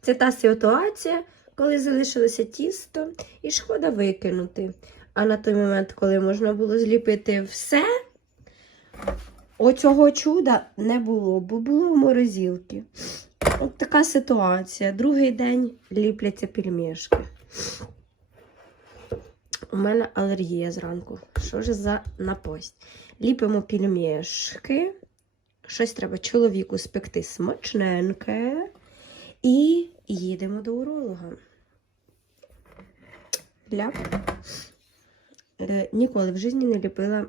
Це та ситуація, коли залишилося тісто і шкода викинути. А на той момент, коли можна було зліпити все, оцього чуда не було, бо було в морозилці. От така ситуація. Другий день ліпляться пельмешки. У мене алергія зранку. Що ж за напасть? Ліпимо пельмешки. Щось треба чоловіку спекти смачненьке. І їдемо до уролога. Ляп. Е, ніколи в житті не ліпила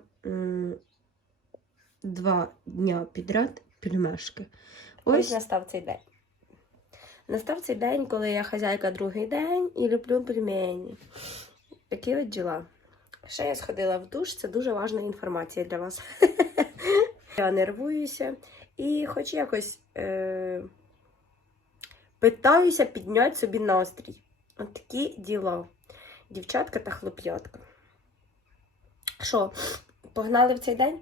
два дня підряд пельмешки. Ось настав цей день. Настав цей день, коли я хазяйка другий день і люблю пельмені. Такі от діла. Ще я сходила в душ, це дуже важлива інформація для вас. Я нервуюся і хоч якось е- питаюся підняти собі настрій. От такі діла. Дівчатка та хлоп'ятка. Що, погнали в цей день?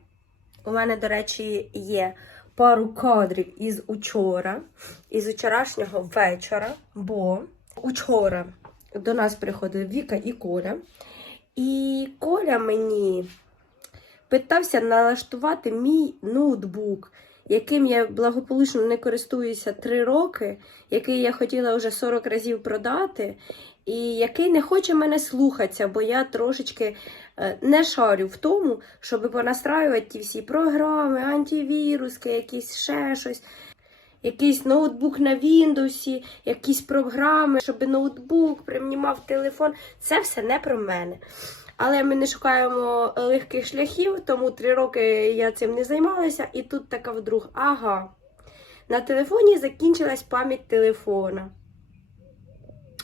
У мене, до речі, є пару кадрів із учора, із вчорашнього вечора, бо учора до нас приходили Віка і Коля. І Коля мені питався налаштувати мій ноутбук, яким я благополучно не користуюся 3 роки, який я хотіла вже 40 разів продати, і який не хоче мене слухатися, бо я трошечки е, не шарю в тому, щоб понастраювати ті всі програми, антивіруски, якісь ще щось. Якийсь ноутбук на Windows, якісь програми, щоб ноутбук примнімав телефон. Це все не про мене. Але ми не шукаємо легких шляхів, тому три роки я цим не займалася. І тут така вдруг, ага, на телефоні закінчилась пам'ять телефона.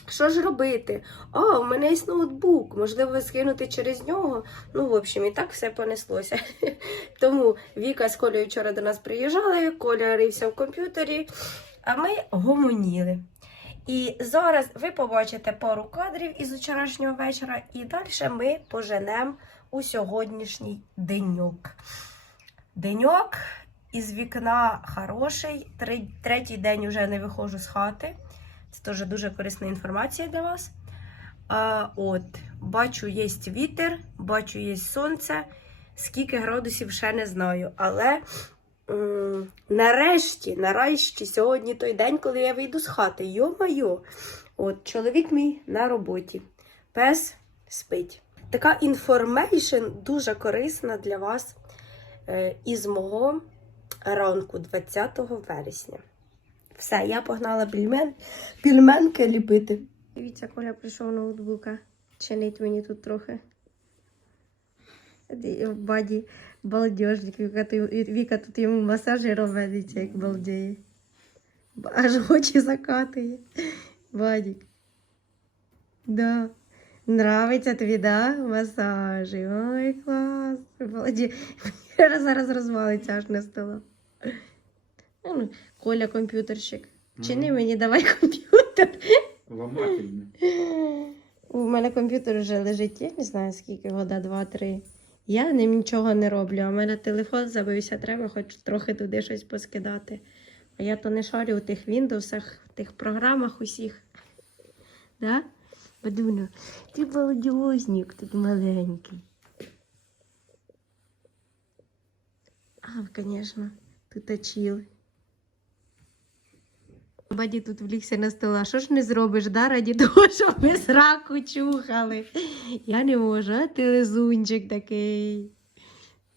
Що ж робити? О, у мене є ноутбук, можливо, скинути через нього. Ну, в общем, і так все понеслося. Тому Віка з Колею вчора до нас приїжджали, Коля рився в комп'ютері, а ми гомоніли. І зараз ви побачите пару кадрів із вчорашнього вечора, і далі ми поженемо у сьогоднішній деньок. Деньок із вікна хороший. Третій день вже не виходжу з хати. Це теж дуже корисна інформація для вас. А, от, бачу, є вітер, бачу, є сонце. Скільки градусів ще не знаю. Але нарешті, нарешті, сьогодні той день, коли я вийду з хати. Йо-майо. От, чоловік мій на роботі. Пес спить. Така інформейшн дуже корисна для вас е, із мого ранку, 20 вересня. Все, я погнала пельмен, пельменки ліпити. Дивіться, Коля прийшов ноутбука. Чинить мені тут трохи. Ді- Баді балдежник. Віка, Віка тут йому масажі робить, як балдіє. Аж очі закатує. Бадік. Да. Нравиться тобі, да? Масажі. Ой, клас. Балді. Зараз розвалиться аж на столу. Коля комп'ютерщик. Чини мені давай комп'ютер. Ломательно. У мене комп'ютер вже лежить, я не знаю скільки, года, два-три. Я ним нічого не роблю, а в мене телефон забився, треба хоч трохи туди щось поскидати. А я то не шарю у тих Windows, в тих програмах усіх. Да? Бадуно, ти балдіознік тут маленький. А, звісно, тут очіли. Баді тут влігся на стола. Що ж не зробиш, да, раді того, щоб ми сраку чухали. Я не можу, а ти лизунчик такий.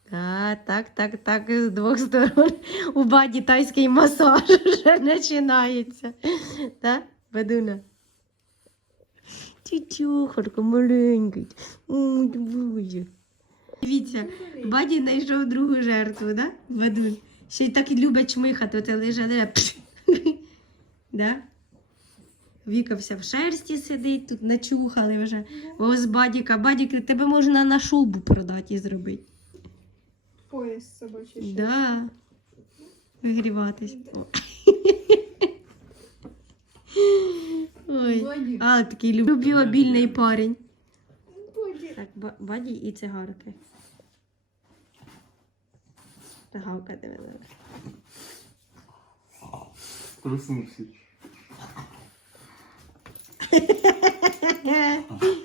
Так, так, так, так, з двох сторон. У баді тайський масаж вже починається. Так, Бадуна? Тітюхарка маленький. Дивіться, баді знайшов другу жертву, да? Бадун. Ще й так і любить чмихати, оце пш. Да? Віка вся в шерсті сидить, тут начухали вже. Ось бадіка. Бадік, тебе можна на шубу продати і зробити. Пояс собачий. Да. Вигріватись. О. Ой. А, такий люб- любвеобільний парень. Так, баді і цигарки. Гавка тебе. Проснувся.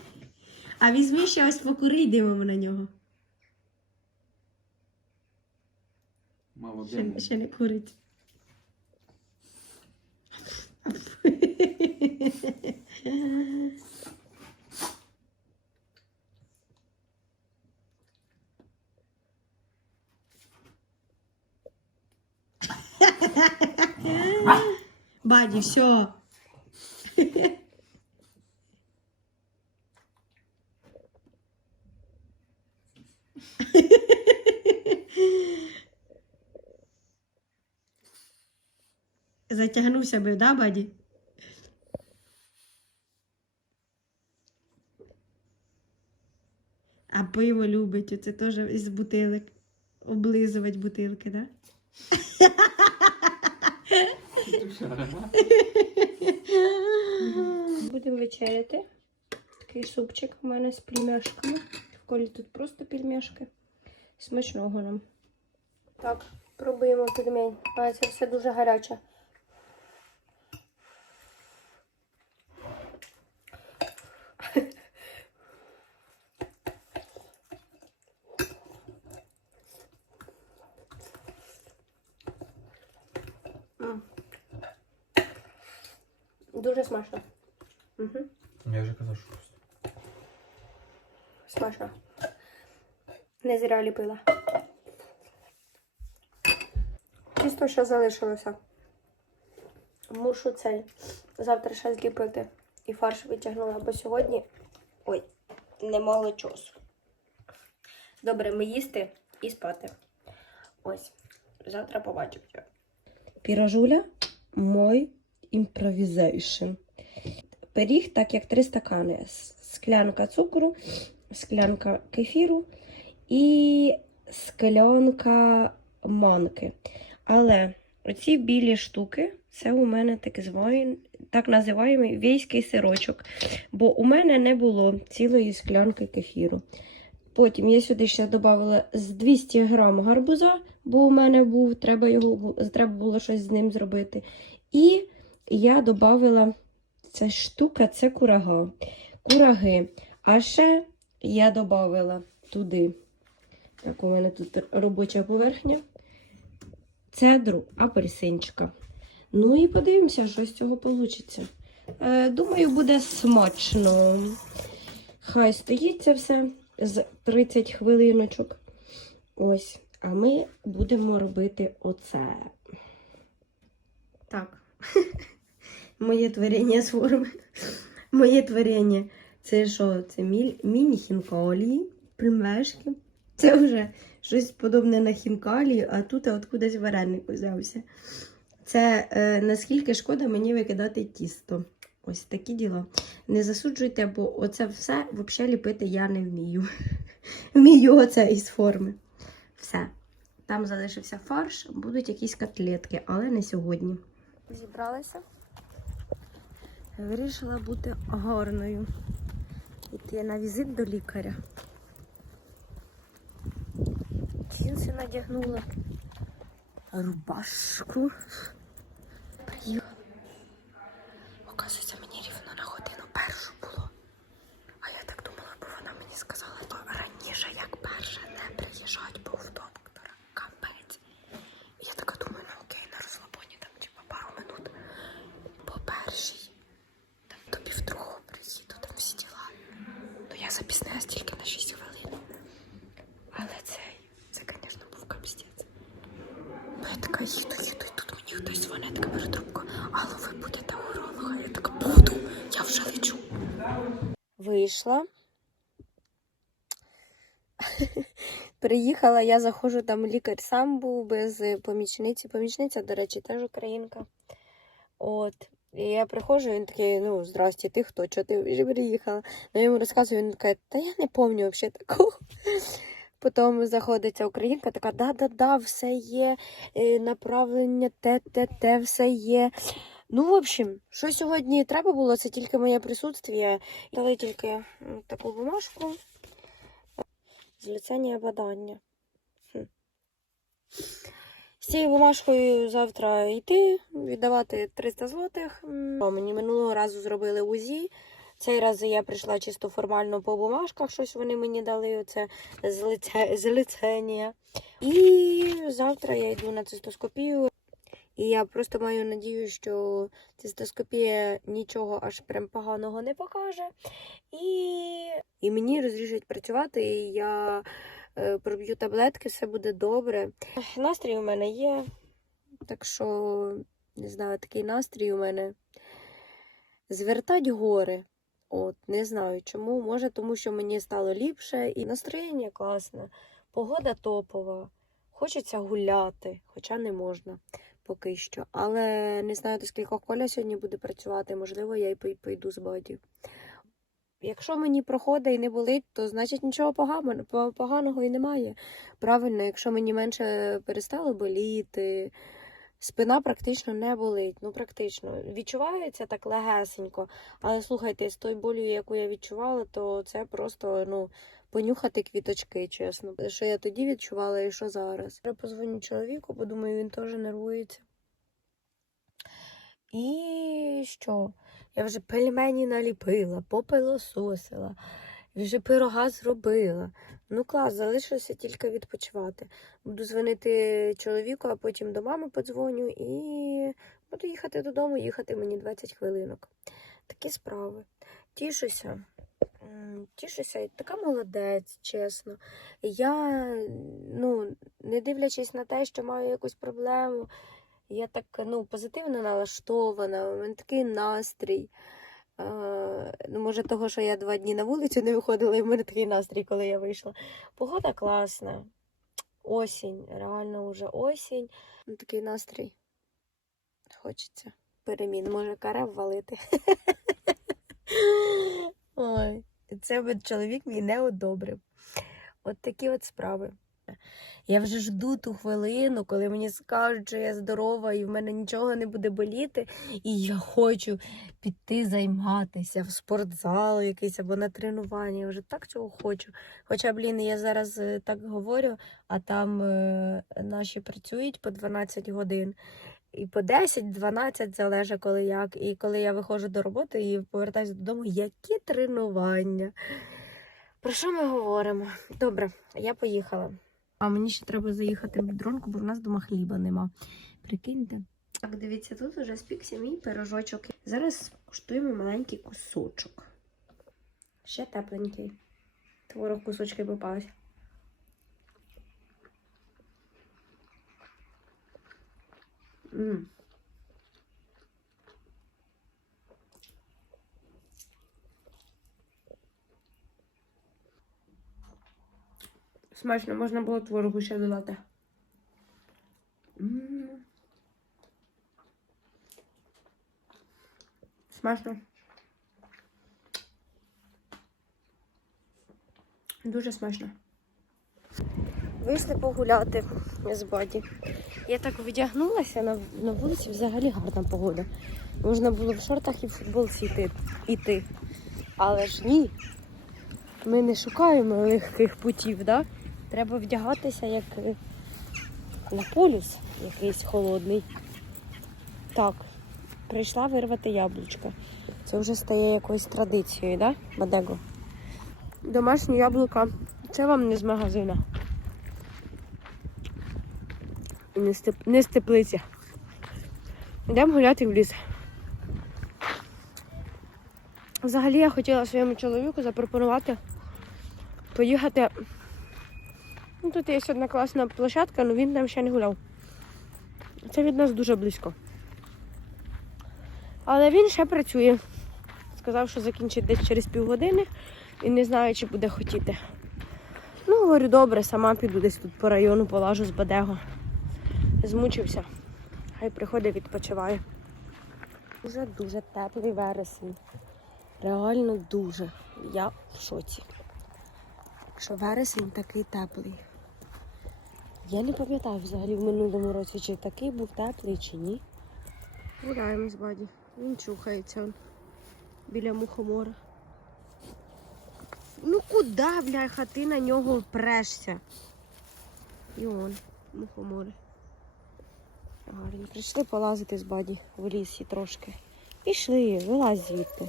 А візьми ще ось покури і дивимо на нього. Мало Ще, ще не курить. Баді, все. Затягнувся би, да, Баді? А пиво любить, оце теж із бутилок. Облизувати бутилки, да? Будемо вечеряти. Такий супчик у мене з пельмешками. В колі тут просто пельмешки. Смачного нам. Так, пробуємо пельмень. А це все дуже гаряче. Дуже смачно. Угу. Я вже казав, що просто. Смачно. Не зря ліпила. Чисто, що залишилося. Мушу цей завтра ще зліпити. І фарш витягнула, бо сьогодні. Ой, не мало часу. Добре, ми їсти і спати. Ось. Завтра побачимося. Піражуля мой імпровізейшн. Пиріг, так як три стакани. Склянка цукру, склянка кефіру і склянка манки. Але оці білі штуки це у мене так званий, так називаємо війський сирочок. Бо у мене не було цілої склянки кефіру. Потім я сюди ще додавала з 200 грам гарбуза, бо у мене був, треба, його, треба було щось з ним зробити. І я додавала ця штука, це курага. Кураги. А ще я додавала туди. Так, у мене тут робоча поверхня. Цедру апельсинчика. Ну і подивимося, що з цього вийде. Е, думаю, буде смачно. Хай стоїть це все з 30 хвилиночок. Ось. А ми будемо робити оце. Так. Моє творіння з форми. Моє творіння. Це що? Це міні-хінкалі, примешки. Це вже щось подобне на хінкалі, а тут откудись вареник взявся. Це е, наскільки шкода мені викидати тісто. Ось такі діла. Не засуджуйте, бо оце все взагалі ліпити я не вмію. Вмію оце із форми. Все. Там залишився фарш, будуть якісь котлетки, але не сьогодні. Зібралася. Вирішила бути гарною. Іти на візит до лікаря. Джинси надягнула. Рубашку. Приїхала. Оказується, мені рівно на годину першу було. А я так думала, бо вона мені сказала, то раніше, як перша, не приїжджать, бо в доктора. Капець. Я така думаю, ну окей, на розслабоні там типа пару минут. По першій. Там до півдругого приїду, там всі діла. Ну я запізнилась тільки на 6 хвилин. Але цей, це, звісно, був капстець. Ну, я така їду, їду, і тут мені хтось дзвонить, така беру трубку. Алло, ви будете у уролога? Я така буду, я вже лечу. Вийшла. Приїхала, я заходжу, там лікар сам був без помічниці. Помічниця, до речі, теж українка. От. І я приходжу, він такий, ну, здрасте, ти хто? Чого ти вже приїхала? Ну, я йому розказую, він каже, та я не пам'ятаю взагалі такого. Потім заходиться українка, така, да-да-да, все є, е, направлення, те, те, те, все є. Ну, в общем, що сьогодні треба було, це тільки моє присутствие. Дали тільки таку бумажку. Зліцення бадання. З цією бумажкою завтра йти, віддавати 300 злотих. Мені минулого разу зробили УЗІ. Цей раз я прийшла чисто формально по бумажках, щось вони мені дали, оце з, лице, з лицення. І завтра я йду на цистоскопію. І я просто маю надію, що цистоскопія нічого аж прям поганого не покаже. І, і мені розрішать працювати, і я е, проб'ю таблетки, все буде добре. Настрій у мене є. Так що, не знаю, такий настрій у мене. Звертать гори. От, не знаю чому. Може, тому що мені стало ліпше, і настроєння класне, погода топова. Хочеться гуляти, хоча не можна поки що. Але не знаю, до скількох коля сьогодні буде працювати. Можливо, я й пойду з баді. Якщо мені проходить і не болить, то значить нічого поганого, поганого і немає. Правильно, якщо мені менше перестало боліти, спина практично не болить. Ну, практично. Відчувається так легесенько. Але слухайте, з тою болю, яку я відчувала, то це просто ну, понюхати квіточки, чесно. Що я тоді відчувала і що зараз. Я позвоню чоловіку, бо думаю, він теж нервується. І що? Я вже пельмені наліпила, попилососила, вже пирога зробила. Ну клас, залишилося тільки відпочивати. Буду дзвонити чоловіку, а потім до мами подзвоню і буду їхати додому, їхати мені 20 хвилинок. Такі справи. Тішуся. Тішуся, така молодець, чесно. Я, ну, не дивлячись на те, що маю якусь проблему, я так ну, позитивно налаштована, у мене такий настрій. Е, ну, може, того, що я два дні на вулицю не виходила, і в мене такий настрій, коли я вийшла. Погода класна. Осінь, реально вже осінь. Ну, такий настрій. Хочеться перемін. Може, каре ввалити. Ой, це би чоловік мій не одобрив. От такі от справи. Я вже жду ту хвилину, коли мені скажуть, що я здорова і в мене нічого не буде боліти. І я хочу піти займатися в спортзал якийсь або на тренування. Я вже так цього хочу. Хоча, блін, я зараз е, так говорю, а там е, наші працюють по 12 годин. І по 10-12 залежить коли як. І коли я виходжу до роботи і повертаюся додому, які тренування. Про що ми говоримо? Добре, я поїхала. А мені ще треба заїхати в дронку, бо в нас дома хліба нема. Прикиньте. Так, дивіться, тут уже спікся мій пирожочок. Зараз куштуємо маленький кусочок. Ще тепленький. Творог кусочки попались. Смачно, можна було творогу ще додати. Смачно. Дуже смачно. Вийшли погуляти з Баді. Я так вдягнулася на, на вулиці взагалі гарна погода. Можна було в шортах і в футболці йти. йти. Але ж ні. Ми не шукаємо легких путів, да? Треба вдягатися як е, на полюс якийсь холодний. Так, прийшла вирвати яблучко. Це вже стає якоюсь традицією, да, Бадего? Домашні яблука. Це вам не з магазина. Не з, теп... не теплиці. Йдемо гуляти в ліс. Взагалі я хотіла своєму чоловіку запропонувати поїхати. Ну, тут є одна класна площадка, але він там ще не гуляв. Це від нас дуже близько. Але він ще працює. Сказав, що закінчить десь через півгодини і не знаю, чи буде хотіти. Ну, говорю, добре, сама піду десь тут по району полажу з Бадего. Змучився. Хай приходить, відпочиває. Дуже-дуже теплий вересень. Реально дуже. Я в шоці. Що вересень такий теплий. Я не пам'ятаю взагалі в минулому році, чи такий був теплий, чи ні. Гуляємо з баді. Він чухається біля мухомора. Ну куди, бляха, ти на нього впрешся? І он, мухомори. Гарно. Прийшли полазити з баді в лісі трошки. Пішли, вилазь звідти.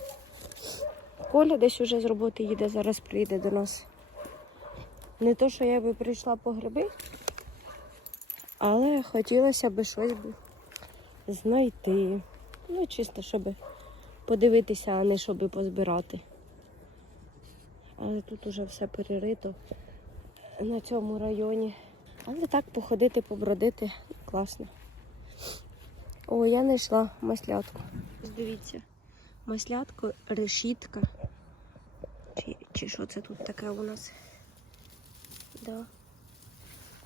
Коля десь уже з роботи їде, зараз прийде до нас. Не то, що я би прийшла по гриби, але хотілося б щось знайти. Ну, чисто, щоб подивитися, а не щоб позбирати. Але тут уже все перерито на цьому районі. Але так походити, побродити класно. О, я знайшла маслятку. Дивіться, маслятку, решітка. Чи, чи що це тут таке у нас? Да.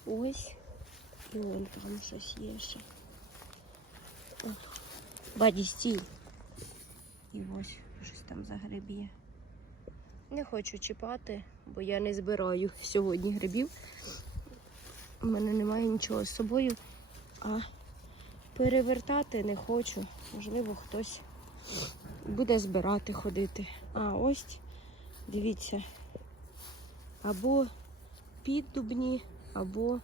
Ось. І вон там щось є ще. Баді стій. І ось щось там за гриб є. Не хочу чіпати, бо я не збираю сьогодні грибів. У мене немає нічого з собою, а перевертати не хочу. Можливо, хтось буде збирати, ходити. А ось, дивіться, або піддубні, або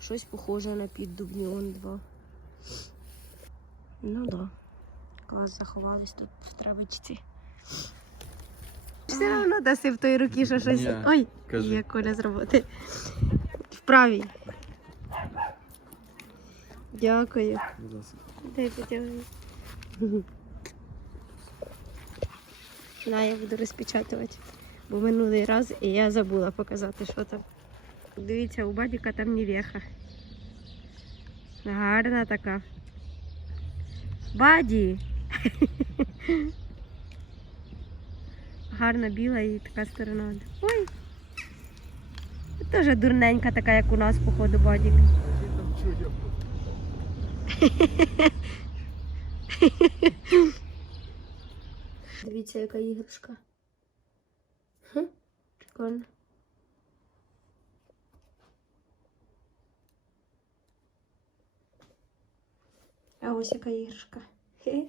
щось похоже на піддубні. Он два. Ну да. Клас заховались тут в травичці. Все одно даси в той руки, що щось. Ой, є коля з роботи. В правій. Дякую. Будь ласка. Дай потягну. На, я буду розпечатувати. Бо минулий раз і я забула показати, що там. Дивіться, у бадіка там невеха. Гарна така. Баді! Гарна біла і така сторона. Ой! Теж дурненька така, як у нас, походу, бадік. Дивіться, яка іграшка. Хм, прикольно. А ось яка іграшка. Хе.